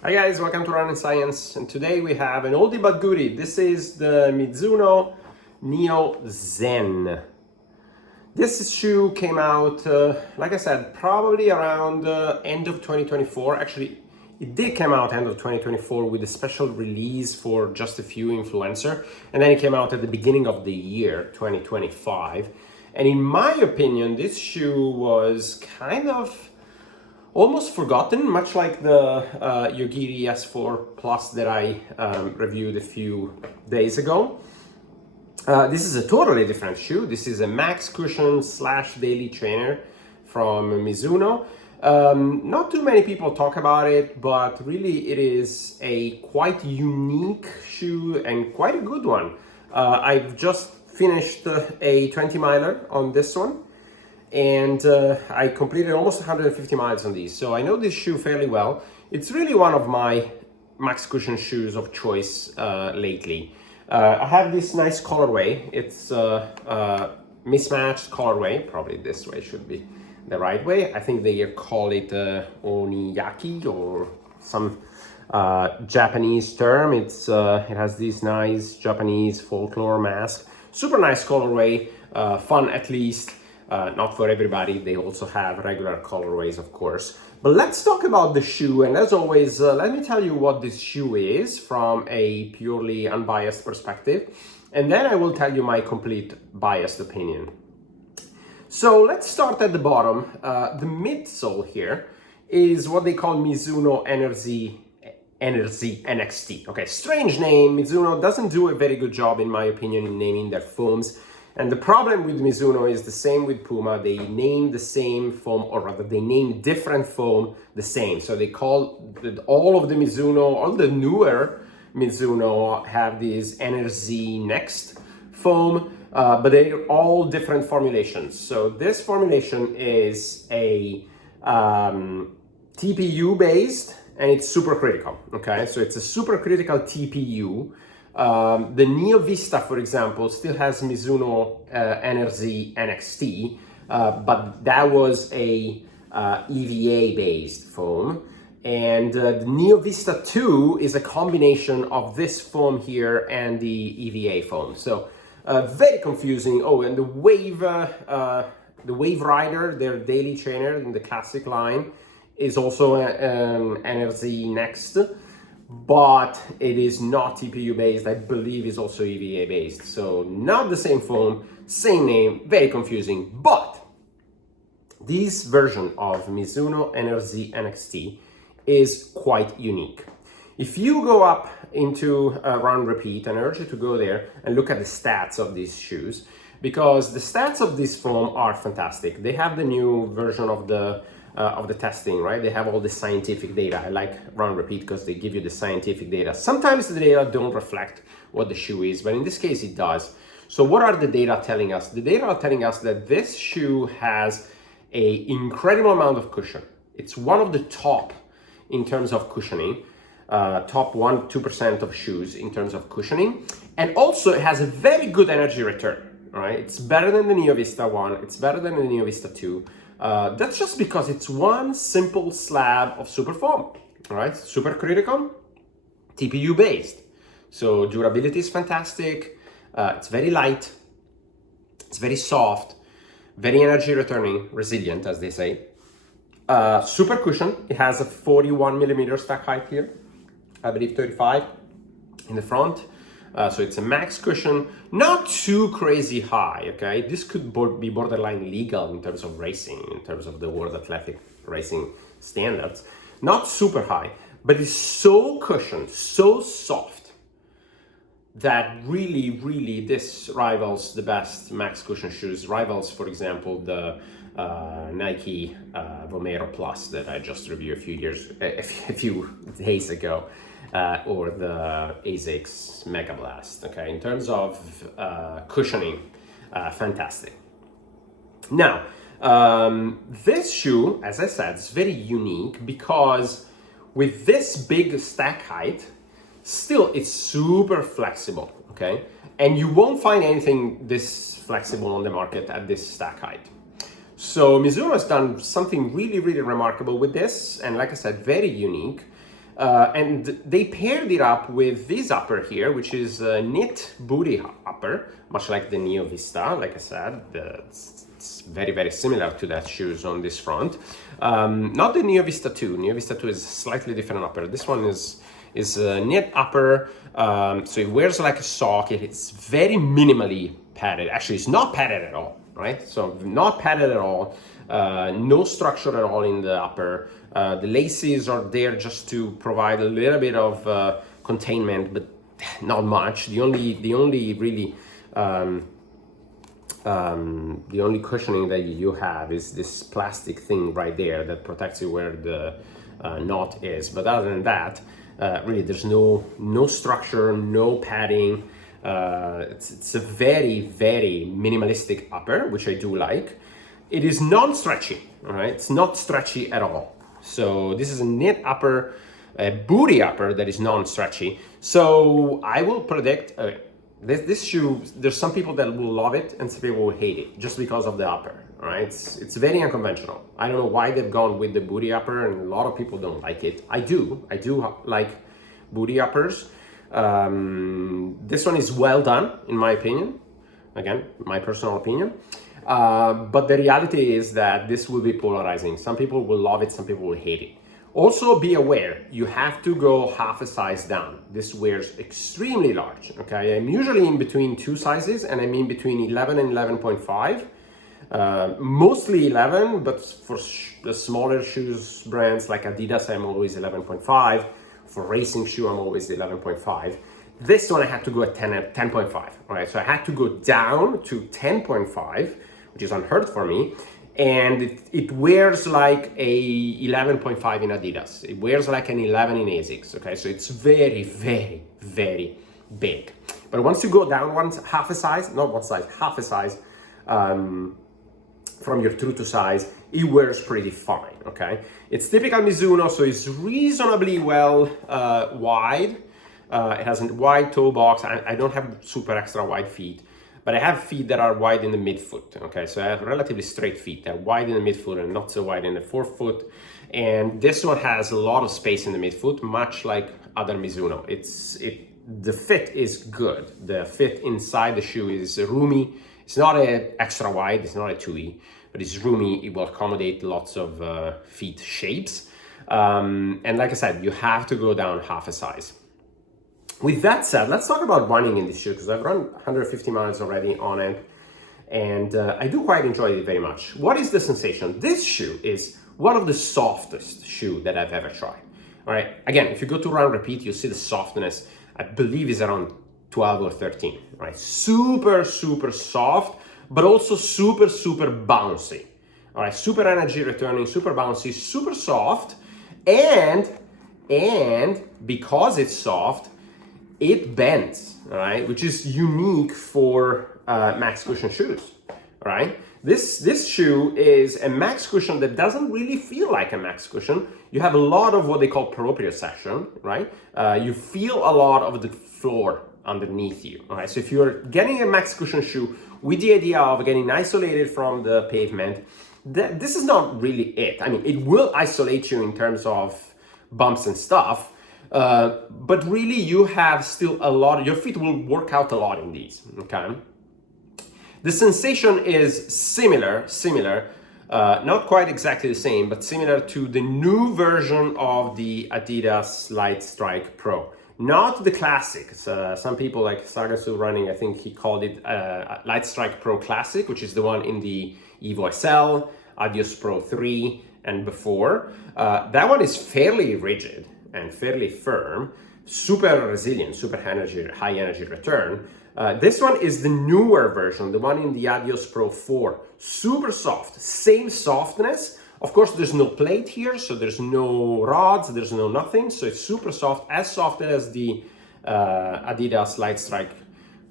Hi guys, welcome to Run in Science, and today we have an oldie but goodie. This is the Mizuno Neo Zen. This shoe came out, like I said, probably around end of 2024. Actually, it did come out end of 2024 with a special release for just a few influencer, and then it came out at the beginning of the year 2025. And in my opinion, this shoe was kind of almost forgotten, much like the Yogiri S4 Plus that I reviewed a few days ago. This is a totally different shoe. This is a max cushion slash daily trainer from Mizuno. Not too many people talk about it, but really it is a quite unique shoe and quite a good one. I've just finished a 20 miler on this one, and I completed almost 150 miles on these, so I know this shoe fairly well. It's really one of my max cushion shoes of choice lately. I have this nice colorway. It's mismatched colorway. Probably this way should be the right way. I think they call it oniyaki or some Japanese term. It has this nice Japanese folklore mask. Super nice colorway, fun at least. Not for everybody. They also have regular colorways, of course. But let's talk about the shoe. And as always, let me tell you what this shoe is from a purely unbiased perspective. And then I will tell you my complete biased opinion. So let's start at the bottom. The midsole here is what they call Mizuno Enerzy NXT. Okay, strange name. Mizuno doesn't do a very good job, in my opinion, in naming their foams. And the problem with Mizuno is the same with Puma. They name the same foam, or rather they name different foam the same. So they call all of the Mizuno, all the newer Mizuno have this Enerzy NXT foam, but they're all different formulations. So this formulation is a TPU based, and it's supercritical, okay? So it's a supercritical TPU. The Neo Vista, for example, still has Mizuno Enerzy NXT, but that was a EVA-based foam. And the Neo Vista 2 is a combination of this foam here and the EVA foam. So very confusing. Oh, and the Wave Rider, their daily trainer in the classic line, is also an Enerzy NXT. But it is not TPU based. I believe it's also EVA based. So not the same foam, same name, very confusing. But this version of Mizuno Enerzy NXT is quite unique. If you go up into Run Repeat, and I urge you to go there and look at the stats of these shoes, because the stats of this foam are fantastic. They have the new version of the testing, right? They have all the scientific data. I like Run Repeat because they give you the scientific data. Sometimes the data don't reflect what the shoe is, but in this case it does. So what are the data telling us? The data are telling us that this shoe has an incredible amount of cushion. It's one of the top in terms of cushioning, top 1-2% of shoes in terms of cushioning. And also it has a very good energy return, right? It's better than the Neo Vista 1. It's better than the Neo Vista 2. That's just because it's one simple slab of super foam, right? Supercritical, TPU based. So durability is fantastic. It's very light. It's very soft, very energy returning, resilient, as they say. Super cushion. It has a 41 millimeter stack height here. I believe 35 in the front. So it's a max cushion, not too crazy high, okay? This could be borderline legal in terms of racing, in terms of the World Athletic Racing standards. Not super high, but it's so cushioned, so soft, that really this rivals the best max cushion shoes. Rivals, for example, the Nike Vomero Plus that I just reviewed a few days ago. Or the ASICS Mega Blast, okay? In terms of cushioning, fantastic. Now, this shoe, as I said, is very unique because with this big stack height, still it's super flexible, okay? And you won't find anything this flexible on the market at this stack height. So Mizuno has done something really remarkable with this, and like I said, very unique. And they paired it up with this upper here, which is a knit booty upper, much like the Neo Vista. Like I said, it's very, very similar to that shoes on this front. Not the Neo Vista 2. Neo Vista 2 is a slightly different upper. This one is a knit upper, so it wears like a sock. It's very minimally padded. Actually, it's not padded at all, right? So not padded at all. No structure at all in the upper. The laces are there just to provide a little bit of containment, but not much. The only really the only cushioning that you have is this plastic thing right there that protects you where the knot is. But other than that, really there's no structure, no padding. It's a very, very minimalistic upper, which I do like. It is non-stretchy, all right? It's not stretchy at all. So this is a knit upper, a booty upper that is non-stretchy. So I will predict, this shoe, there's some people that will love it and some people will hate it just because of the upper, all right? It's very unconventional. I don't know why they've gone with the booty upper, and a lot of people don't like it. I do like booty uppers. This one is well done, in my opinion. Again, my personal opinion. But the reality is that this will be polarizing. Some people will love it, some people will hate it. Also, be aware, you have to go half a size down. This wears extremely large, okay? I'm usually in between two sizes, and I mean between 11 and 11.5. Mostly 11, but for the smaller shoes brands like Adidas, I'm always 11.5. For racing shoe, I'm always 11.5. This one I had to go at 10.5, all right? So I had to go down to 10.5, which is unheard for me. And it wears like a 11.5 in Adidas. It wears like an 11 in ASICS, okay? So it's very, very, very big. But once you go down half a size, not one size, half a size, from your true to size, it wears pretty fine, okay? It's typical Mizuno, so it's reasonably well wide. It has a wide toe box. I don't have super extra wide feet, but I have feet that are wide in the midfoot, okay? So I have relatively straight feet. They're wide in the midfoot and not so wide in the forefoot. And this one has a lot of space in the midfoot, much like other Mizuno. The fit is good. The fit inside the shoe is roomy. It's not an extra wide, it's not a 2E, but it's roomy. It will accommodate lots of feet shapes. And like I said, you have to go down half a size. With that said, let's talk about running in this shoe, because I've run 150 miles already on it, and I do quite enjoy it very much. What is the sensation? This shoe is one of the softest shoe that I've ever tried. All right, again, if you go to Run Repeat, you'll see the softness, I believe is around 12 or 13, right? Super, super soft, but also super, super bouncy. All right, super energy returning, super bouncy, super soft, and because it's soft, it bends, all right, which is unique for max cushion shoes, all right? This shoe is a max cushion that doesn't really feel like a max cushion. You have a lot of what they call proprioception, right? You feel a lot of the floor underneath you, all right? So if you're getting a max cushion shoe with the idea of getting isolated from the pavement, this is not really it. I mean, it will isolate you in terms of bumps and stuff, but really you have still a lot, your feet will work out a lot in these, okay? The sensation is similar, not quite exactly the same, but similar to the new version of the Adidas Light Strike Pro. Not the classic. Some people like Sagasu Running, I think he called it Light Strike Pro Classic, which is the one in the Evo SL, Adios Pro 3, and before. That one is fairly rigid and fairly firm, super resilient, super high energy return. This one is the newer version, the one in the Adios Pro 4. Super soft, same softness. Of course, there's no plate here, so there's no rods, there's no nothing. So it's super soft as the Adidas Light Strike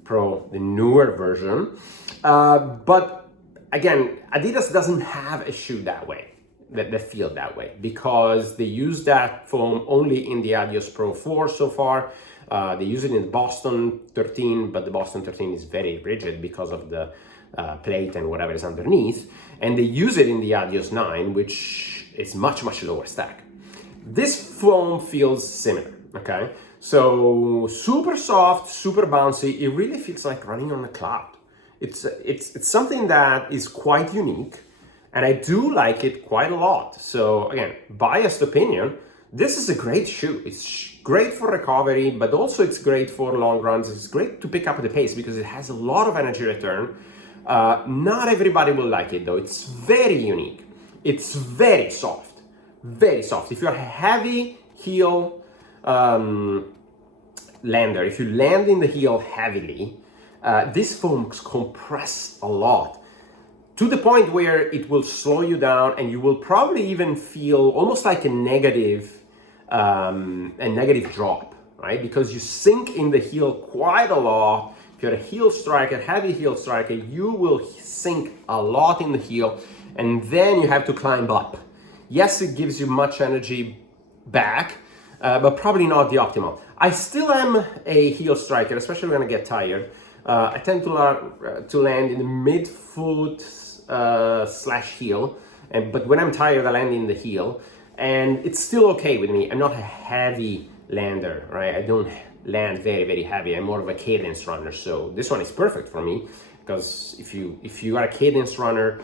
Pro, the newer version. But again, Adidas doesn't have a shoe that way, that feel that way, because they use that foam only in the Adios Pro 4 so far. They use it in the Boston 13, but the Boston 13 is very rigid because of the plate and whatever is underneath. And they use it in the Adios 9, which is much, much lower stack. This foam feels similar, okay? So super soft, super bouncy. It really feels like running on a cloud. It's something that is quite unique, and I do like it quite a lot. So again, biased opinion, this is a great shoe. It's great for recovery, but also it's great for long runs. It's great to pick up the pace because it has a lot of energy return. Not everybody will like it though. It's very unique. It's very soft, very soft. If you're a heavy heel lander, if you land in the heel heavily, these foams compress a lot to the point where it will slow you down, and you will probably even feel almost like a negative drop, right? Because you sink in the heel quite a lot. If you're a heel striker, heavy heel striker, you will sink a lot in the heel, and then you have to climb up. Yes, it gives you much energy back, but probably not the optimal. I still am a heel striker, especially when I get tired. I tend to land in the mid-foot slash heel, but when I'm tired, I land in the heel, and it's still okay with me. I'm not a heavy lander, right? I don't land very, very heavy. I'm more of a cadence runner, so this one is perfect for me, because if you are a cadence runner,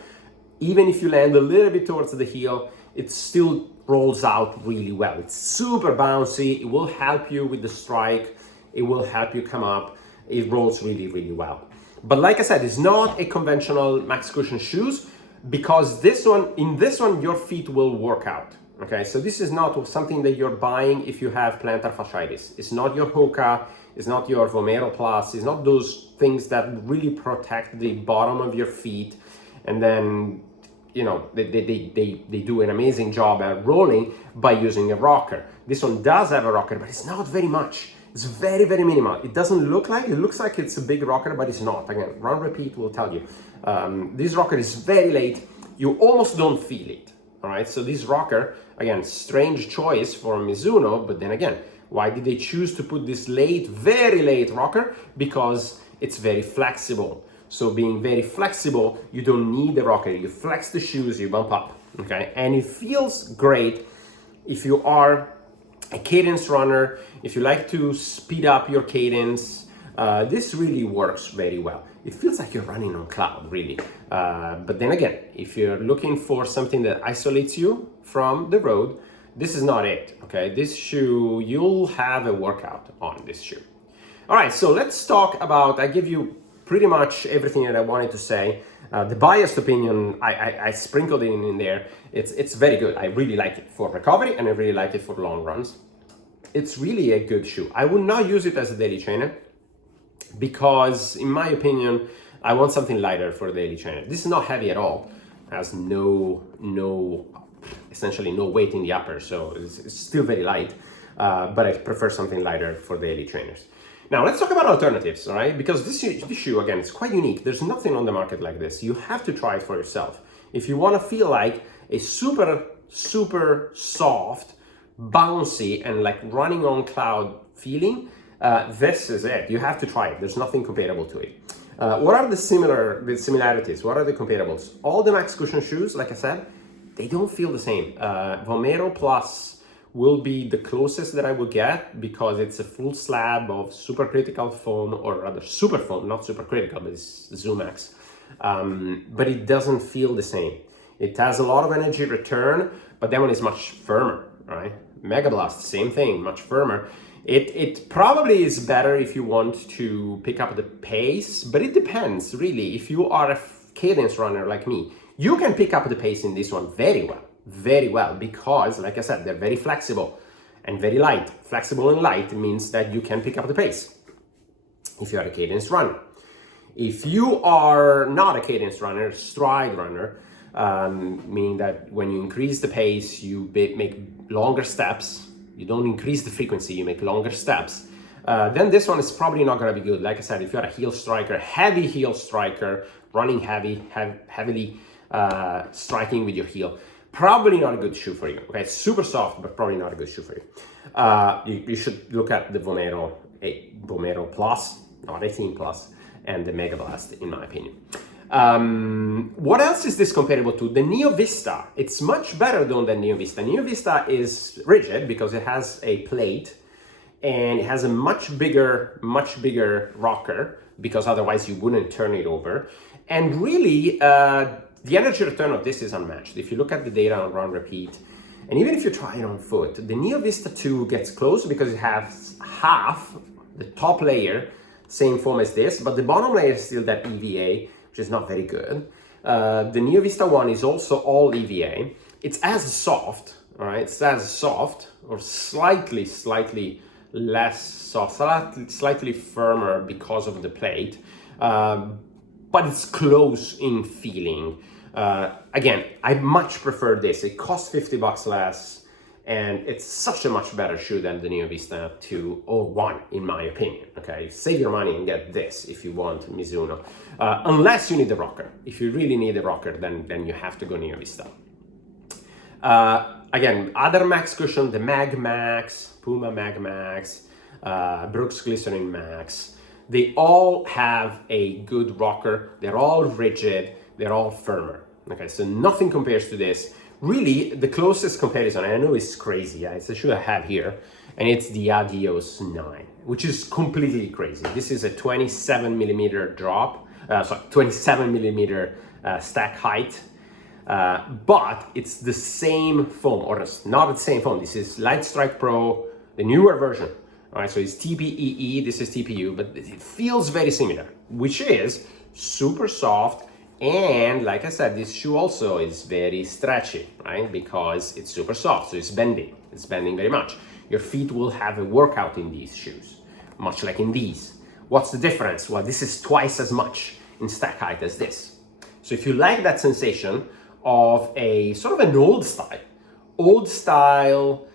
even if you land a little bit towards the heel, it still rolls out really well. It's super bouncy. It will help you with the strike. It will help you come up. It rolls really, really well. But like I said, it's not a conventional max cushion shoes, because in this one, your feet will work out. Okay, so this is not something that you're buying if you have plantar fasciitis. It's not your Hoka, it's not your Vomero Plus, it's not those things that really protect the bottom of your feet, and then they do an amazing job at rolling by using a rocker. This one does have a rocker, but it's not very much. It's very, very minimal. It doesn't look like, it looks like it's a big rocker, but it's not. Again, run repeat will tell you. This rocker is very late. You almost don't feel it, all right? So this rocker, again, strange choice for Mizuno, but then again, why did they choose to put this late, very late rocker? Because it's very flexible. So being very flexible, you don't need the rocker. You flex the shoes, you bump up, okay? And it feels great if you are a cadence runner, if you like to speed up your cadence. This really works very well. It feels like you're running on cloud, really. But then again, if you're looking for something that isolates you from the road, this is not it, okay? This shoe, you'll have a workout on this shoe. All right, so let's talk about, I give you pretty much everything that I wanted to say. The biased opinion, I sprinkled it in there. It's very good. I really like it for recovery, and I really like it for long runs. It's really a good shoe. I would not use it as a daily trainer, because in my opinion, I want something lighter for a daily trainer. This is not heavy at all. It has essentially no weight in the upper, so it's still very light, but I prefer something lighter for daily trainers. Now let's talk about alternatives, all right? Because this shoe, again, it's quite unique. There's nothing on the market like this. You have to try it for yourself. If you want to feel like a super, super soft, bouncy, and like running on cloud feeling, this is it. You have to try it. There's nothing comparable to it. What are the similarities? What are the comparables? All the max cushion shoes, like I said, they don't feel the same. Vomero Plus will be the closest that I will get, because it's a full slab of supercritical foam, or rather super foam, not supercritical, but it's ZoomX. But it doesn't feel the same. It has a lot of energy return, but that one is much firmer, right? Mega Blast, same thing, much firmer. It probably is better if you want to pick up the pace, but it depends, really. If you are a cadence runner like me, you can pick up the pace in this one very well, because, like I said, they're very flexible and very light. Flexible and light means that you can pick up the pace if you are a cadence runner. If you are not a cadence runner, stride runner, meaning that when you increase the pace, you make longer steps. You don't increase the frequency, you make longer steps. Then this one is probably not going to be good. Like I said, if you're a heel striker, heavy heel striker, running heavily striking with your heel, probably not a good shoe for you. Okay, super soft, but probably not a good shoe for you. You should look at the Vomero Plus, not 18 Plus, and the Mega Blast, in my opinion. What else is this comparable to? The Neo Vista. It's much better than the Neo Vista. Neo Vista is rigid because it has a plate and it has a much bigger rocker, because otherwise you wouldn't turn it over. And really, the energy return of this is unmatched. If you look at the data on run repeat, and even if you try it on foot, the Neo Vista 2 gets close because it has half the top layer, same foam as this, but the bottom layer is still that EVA, which is not very good. The Neo Vista 1 is also all EVA. It's as soft, all right? It's as soft, or slightly less soft, slightly firmer because of the plate, but it's close in feeling. Again, I much prefer this. It costs $50 less, and it's such a much better shoe than the Neo Vista 2 or 1, in my opinion, okay? Save your money and get this if you want Mizuno. Unless you need the rocker. If you really need a rocker, then you have to go Neo Vista. Again, other Max cushion, the Mag Max, Puma Mag Max, Brooks Glycerin Max, they all have a good rocker. They're all rigid. They're all firmer. Okay, so nothing compares to this. Really, the closest comparison, I know it's crazy, yeah, it's the shoe I have here, and it's the Adios 9, which is completely crazy. This is a 27 millimeter drop, 27 millimeter stack height, but it's the same foam, or it's not the same foam. This is Light Strike Pro, the newer version. All right, so it's TPEE, this is TPU, but it feels very similar, which is super soft. And like I said, this shoe also is very stretchy, right? Because it's super soft, so it's bending very much. Your feet will have a workout in these shoes, much like in these. What's the difference? Well, this is twice as much in stack height as this. So if you like that sensation of a sort of an old style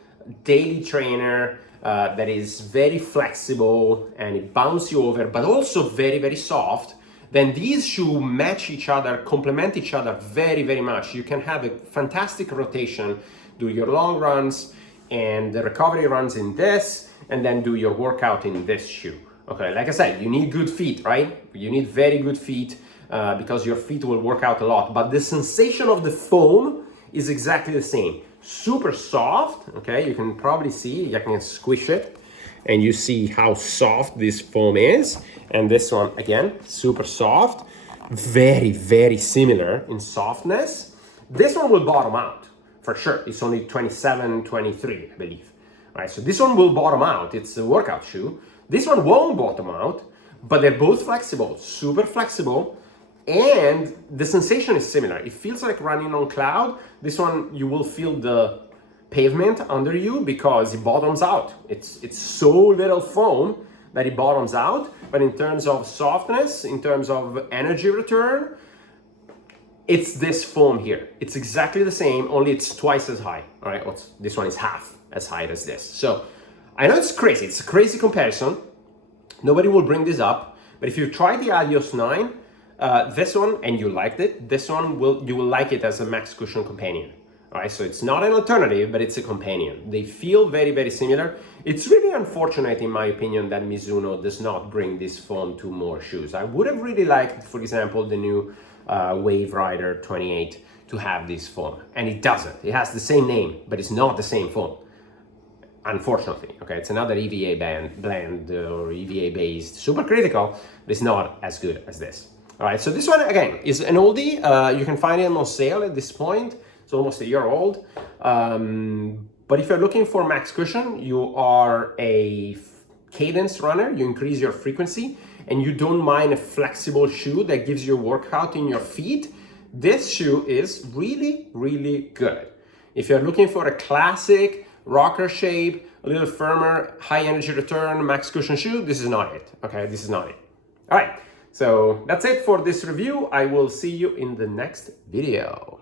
daily trainer that is very flexible and it bounces you over, but also very soft, then these shoes match each other, complement each other very much. You can have a fantastic rotation, do your long runs and the recovery runs in this, and then do your workout in this shoe. Okay, like I said, you need good feet, right? You need very good feet because your feet will work out a lot, but the sensation of the foam is exactly the same. Super soft, okay? You can probably see, I can squish it, and you see how soft this foam is. And this one, again, super soft, very similar in softness. This one will bottom out, for sure. It's only 27, 23, I believe. Right, so this one will bottom out. It's a workout shoe. This one won't bottom out, but they're both flexible, super flexible, and the sensation is similar. It feels like running on cloud. This one, you will feel the pavement under you because it bottoms out. It's so little foam that it bottoms out, but in terms of softness, in terms of energy return, it's this foam here. It's exactly the same, only it's twice as high. All right, this one is half as high as this. So I know it's crazy. It's a crazy comparison. Nobody will bring this up, but if you try the Adios 9, this one, and you liked it, this one you will like it as a Max Cushion companion. All right, so it's not an alternative, but it's a companion. They feel very similar. It's really unfortunate, in my opinion, that Mizuno does not bring this foam to more shoes. I would have really liked, for example, the new Wave Rider 28 to have this foam, and it doesn't. It has the same name, but it's not the same foam, unfortunately. Okay, it's another EVA blend or EVA based supercritical, but it's not as good as this. All right, so this one again is an oldie. You can find it on sale at this point. It's almost a year old. But if you're looking for Max Cushion, you are a cadence runner, you increase your frequency, and you don't mind a flexible shoe that gives you a workout in your feet, this shoe is really good. If you're looking for a classic rocker shape, a little firmer, high energy return, Max Cushion shoe, this is not it. Okay, this is not it. All right, so that's it for this review. I will see you in the next video.